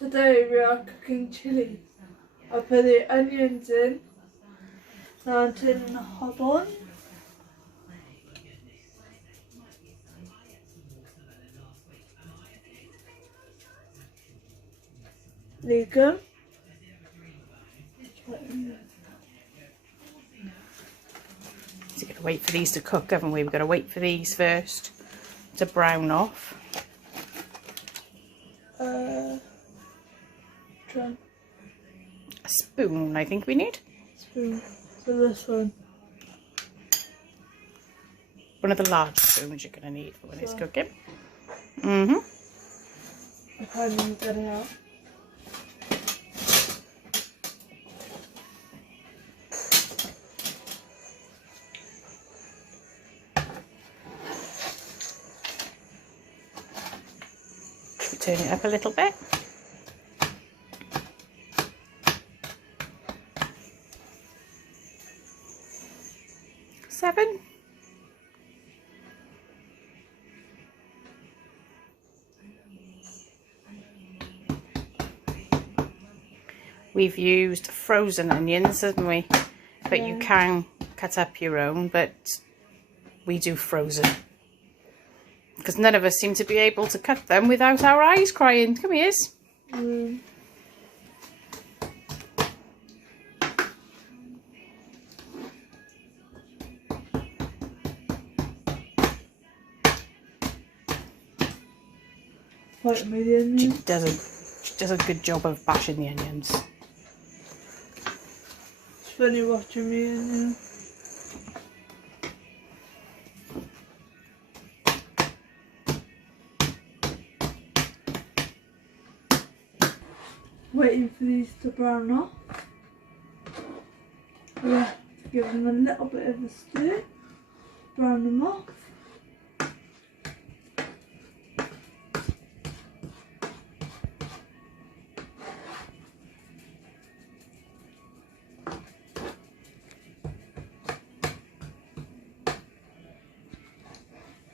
Today we are cooking chili. I put the onions in. Now I'm turning the hob on. There you go. So we've got to wait for these to cook, haven't we? We've got to wait for these first to brown off. Try. A spoon, I think we need. Spoon. So this one. One of the large spoons you're going to need for when it's cooking. I can't even get it out. Turn it up a little bit. Seven. We've used frozen onions, haven't we? But you can cut up your own, but we do frozen. Because none of us seem to be able to cut them without our eyes crying. Come here. Quite me the onions. She does a good job of bashing the onions. It's funny watching me onions. Waiting for these to brown off. We have to give them a little bit of a stir, brown them off.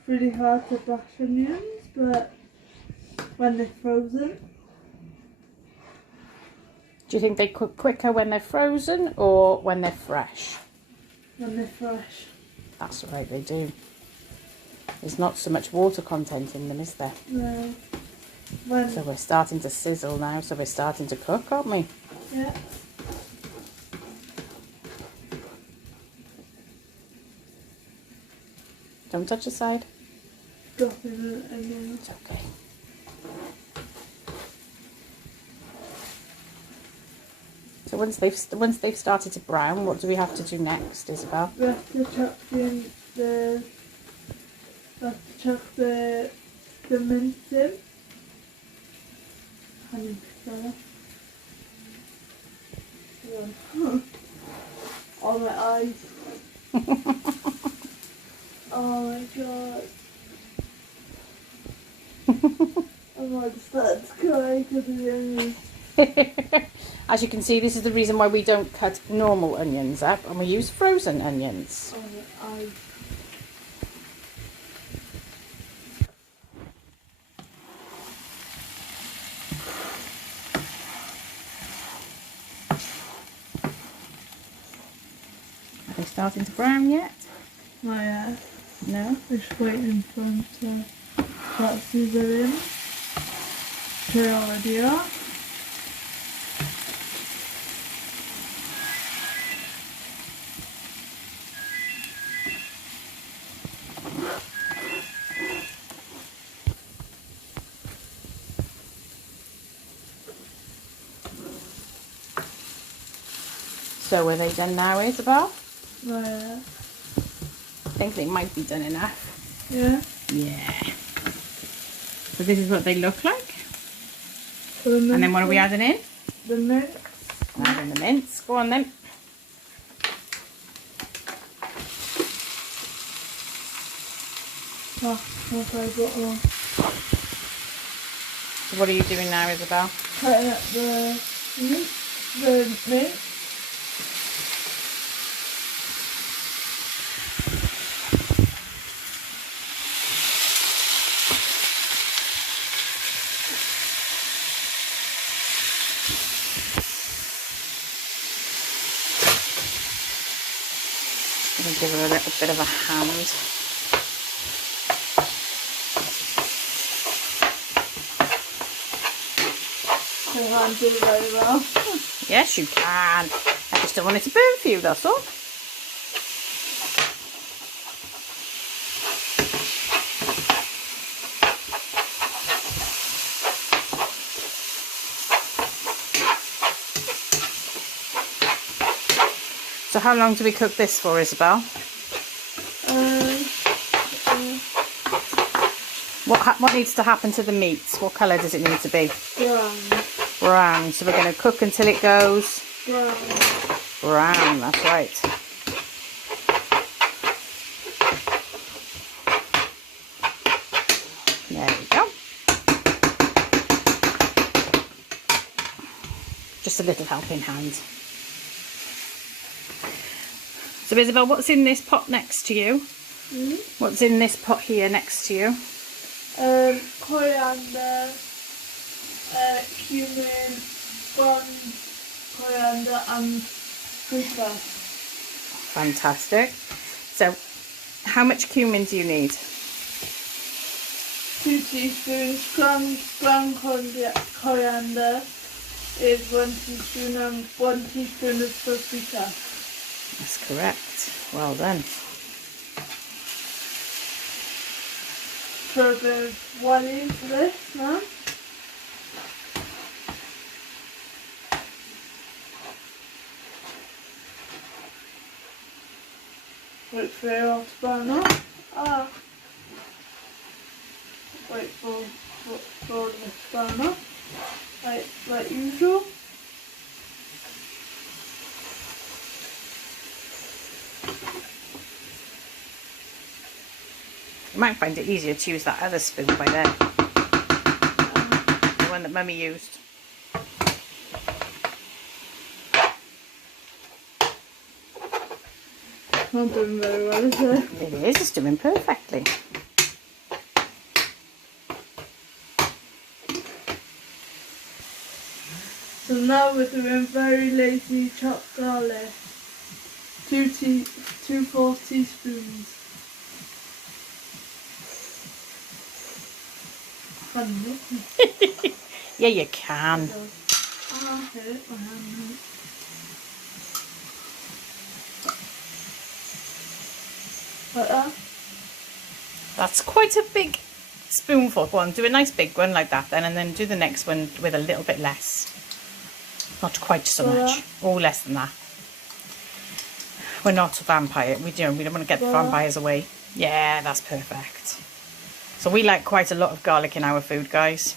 Really hard to bash onions, but when they're frozen. Do you think they cook quicker when they're frozen or when they're fresh? When they're fresh. That's right, they do. There's not so much water content in them, is there? No. So we're starting to sizzle now, so we're starting to cook, aren't we? Yeah. Don't touch the side. Dropping it in. It's okay. So once they've started to brown, what do we have to do next, Isabelle? We have to chuck the mince in. Honey colour. Oh my eyes. Oh my god. I'm going to start to cry because of the onions. As you can see, this is the reason why we don't cut normal onions up and we use frozen onions. Oh my eyes. Are they starting to brown yet? Oh yeah. No? Just waiting for them to start sizzling. They already are. So are they done now, Isabelle? Oh yeah. I think they might be done enough. Yeah. Yeah. So this is what they look like. And then what are we adding in? The mince. Adding the mince. Go on then. Oh, okay, I got one. So what are you doing now, Isabelle? Cutting up the mince. give her a little bit of a hand. I can't do very well. Yes, you can. I just don't want it to burn for you, that's all. So how long do we cook this for, Isabelle? What needs to happen to the meat? What colour does it need to be? Brown. Brown. So we're going to cook until it goes Brown. brown. That's right. There we go. Just a little helping hand. So Isabelle, what's in this pot next to you? What's in this pot here next to you? Coriander, cumin, brown coriander and paprika. Fantastic. So how much cumin do you need? 2 teaspoons. Ground coriander is 1 teaspoon and 1 teaspoon of paprika. That's correct. Well done. Throw a bit of wally into this now. Wait for it all to burn up. Wait for all of it to burn up. Like usual. You might find it easier to use that other spoon by then. The one that Mummy used. Not doing very well, is it? It is, it's doing perfectly. So now we're doing very lazy chopped garlic. 2 full teaspoons. Yeah, you can. Hit my hand. Like that. That's quite a big spoonful. One, do a nice big one like that then, and then do the next one with a little bit less. Not quite so much. Or less than that. We're not a vampire. We don't want to get the vampires away. Yeah, that's perfect. So we like quite a lot of garlic in our food, guys.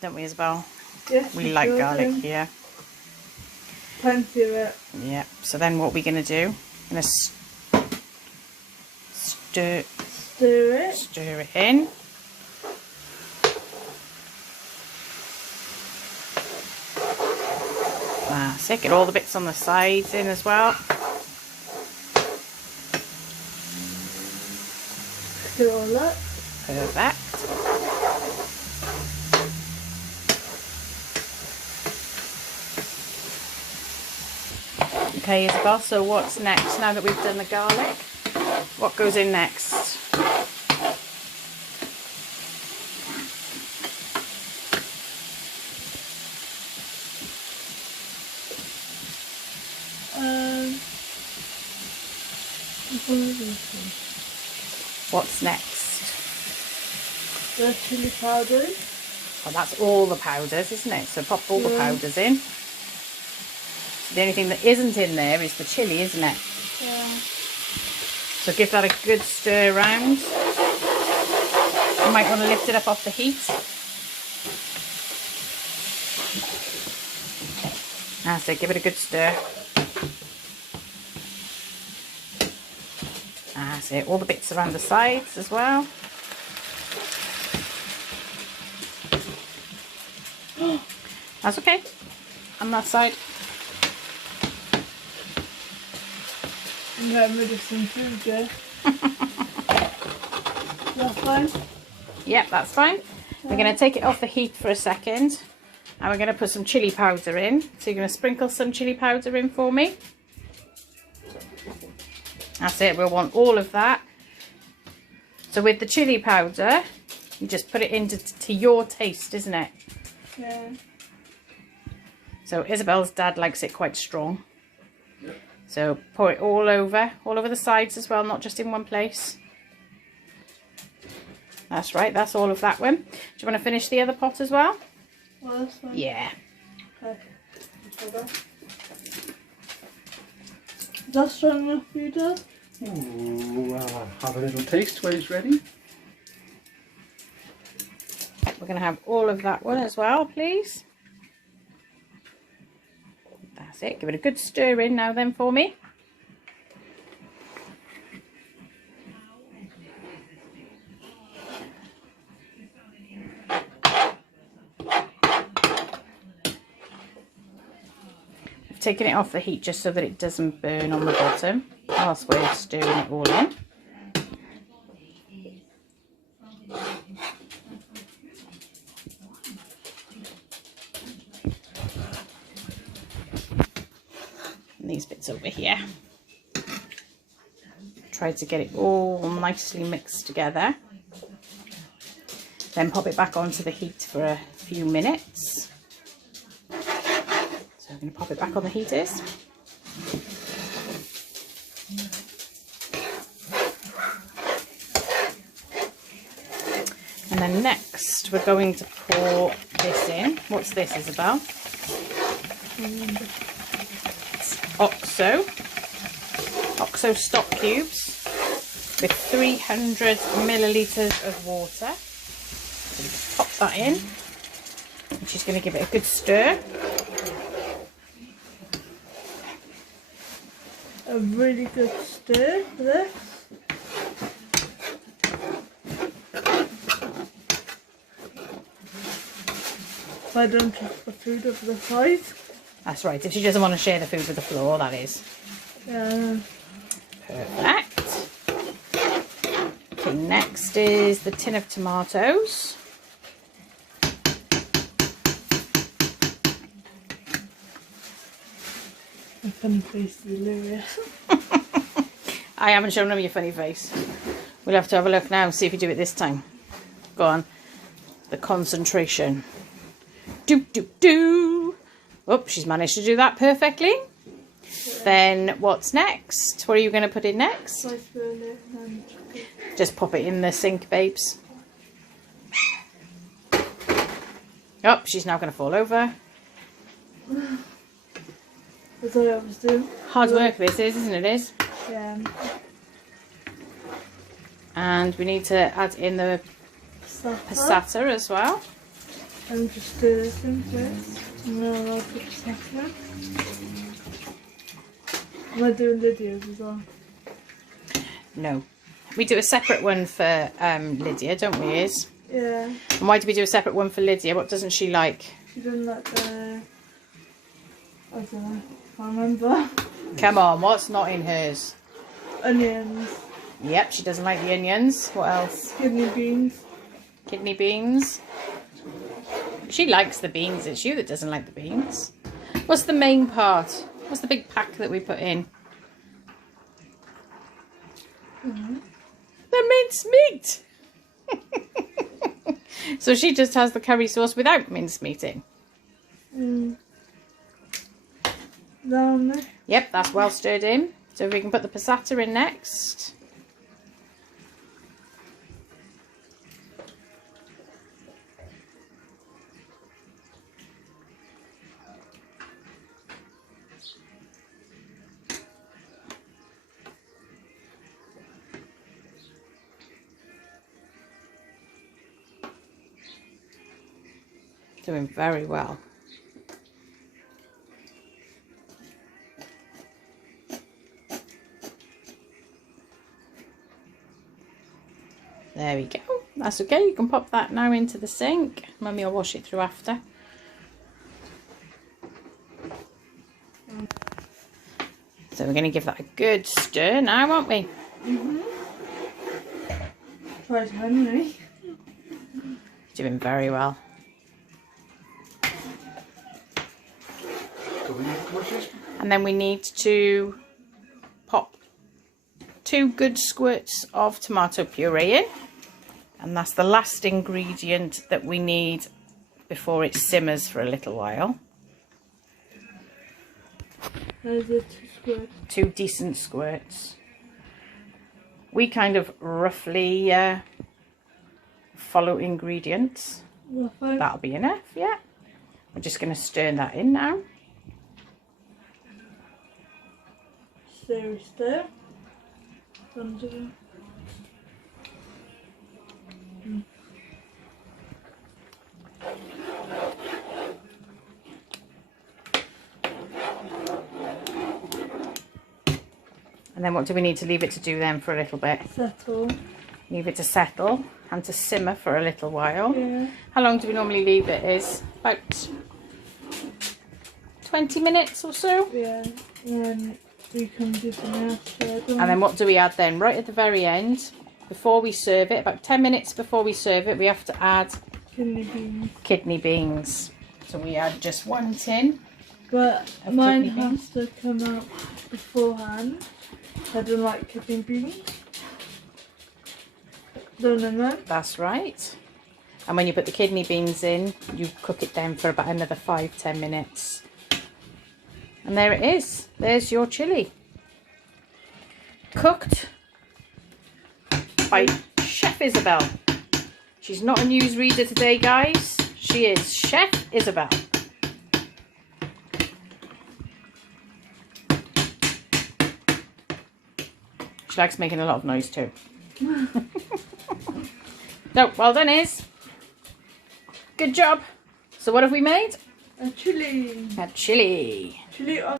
Don't we, Isabelle? Yes, we like garlic here. Plenty of it. Yeah. So then what we're going to do, I'm going to stir it in. That's it. Get all the bits on the sides in as well. Do all that. Perfect. Okay, Isabelle, so what's next now that we've done the garlic? What goes in next? What's next? The chili powder. Well, that's all the powders, isn't it? So pop all the powders in. The only thing that isn't in there is the chilli, isn't it? Yeah. So give that a good stir around. You might want to lift it up off the heat. That's it, give it a good stir. That's it, all the bits around the sides as well. That's okay, on that side. I'm getting rid of some food, yeah. That's fine? Yep, that's fine. We're going to take it off the heat for a second. And we're going to put some chilli powder in. So you're going to sprinkle some chilli powder in for me. That's it, we'll want all of that. So with the chili powder, you just put it into your taste, isn't it? Yeah. So Isabelle's dad likes it quite strong. So pour it all over the sides as well, not just in one place. That's right, that's all of that one. Do you want to finish the other pot as well? Well, that's fine. Yeah. Okay. Is that strong enough for you, Dad? Ooh, have a little taste when it's ready. We're going to have all of that one as well, please. That's it. Give it a good stir in now then for me. I've taken it off the heat just so that it doesn't burn on the bottom whilst we're stirring it all in. These bits over here. Try to get it all nicely mixed together. Then pop it back onto the heat for a few minutes. So I'm going to pop it back on the heaters. And then next we're going to pour this in. What's this, Isabelle? Oxo stock cubes with 300 millilitres of water. So just pop that in, and she's going to give it a good stir. A really good stir for this. I don't trust the food over the side. That's right, if she doesn't want to share the food with the floor, that is. Yeah. Perfect. Okay, next is the tin of tomatoes. My funny face is hilarious. I haven't shown them your funny face. We'll have to have a look now and see if you do it this time. Go on. The concentration. Do, do, do. Oh, she's managed to do that perfectly. Yeah. Then what's next? What are you going to put in next? Just pop it in the sink, babes. Oh, she's now going to fall over. That's what I was doing. Hard work this is, isn't it? Yeah. And we need to add in the passata as well. And just do this in first. And then I'll put passata in. Am I doing Lydia's as well? No. We do a separate one for Lydia, don't we, Iz? Yeah. And why do we do a separate one for Lydia? What doesn't she like? She doesn't like the... I don't know. I can't remember. Come on, what's not in hers? Onions. Yep, she doesn't like the onions. What else? Kidney beans. Kidney beans. She likes the beans. It's you that doesn't like the beans. What's the main part? What's the big pack that we put in? The minced meat. So she just has the curry sauce without minced meat in. Down there. Yep, that's well stirred in. So if we can put the passata in next. Doing very well. There we go. That's okay. You can pop that now into the sink. Mummy will wash it through after. So we're going to give that a good stir now, aren't we? Try to Henry. Doing very well. Go in, And then we need to pop 2 good squirts of tomato puree in, and that's the last ingredient that we need before it simmers for a little while. There's it, 2 squirts. 2 decent squirts. We kind of roughly follow ingredients. Roughly. That'll be enough, yeah. We're just going to stir that in now. Stir. And then what do we need to leave it to do then for a little bit? Settle. Leave it to settle and to simmer for a little while. Yeah. How long do we normally leave it? Is about 20 minutes or so. Yeah. And then we can do something else. And then what do we add then? Right at the very end, before we serve it, about 10 minutes before we serve it, we have to add kidney beans. So we add just 1 tin. But mine has to come out beforehand. I don't like kidney beans. Don't know. That's right. And when you put the kidney beans in, you cook it down for about another 5-10 minutes. And there it is. There's your chilli. Cooked by Chef Isabelle. She's not a newsreader today, guys. She is Chef Isabelle. She likes making a lot of noise too. So, well done, Is. Good job. So what have we made? A chilli. A chilli. Chilli.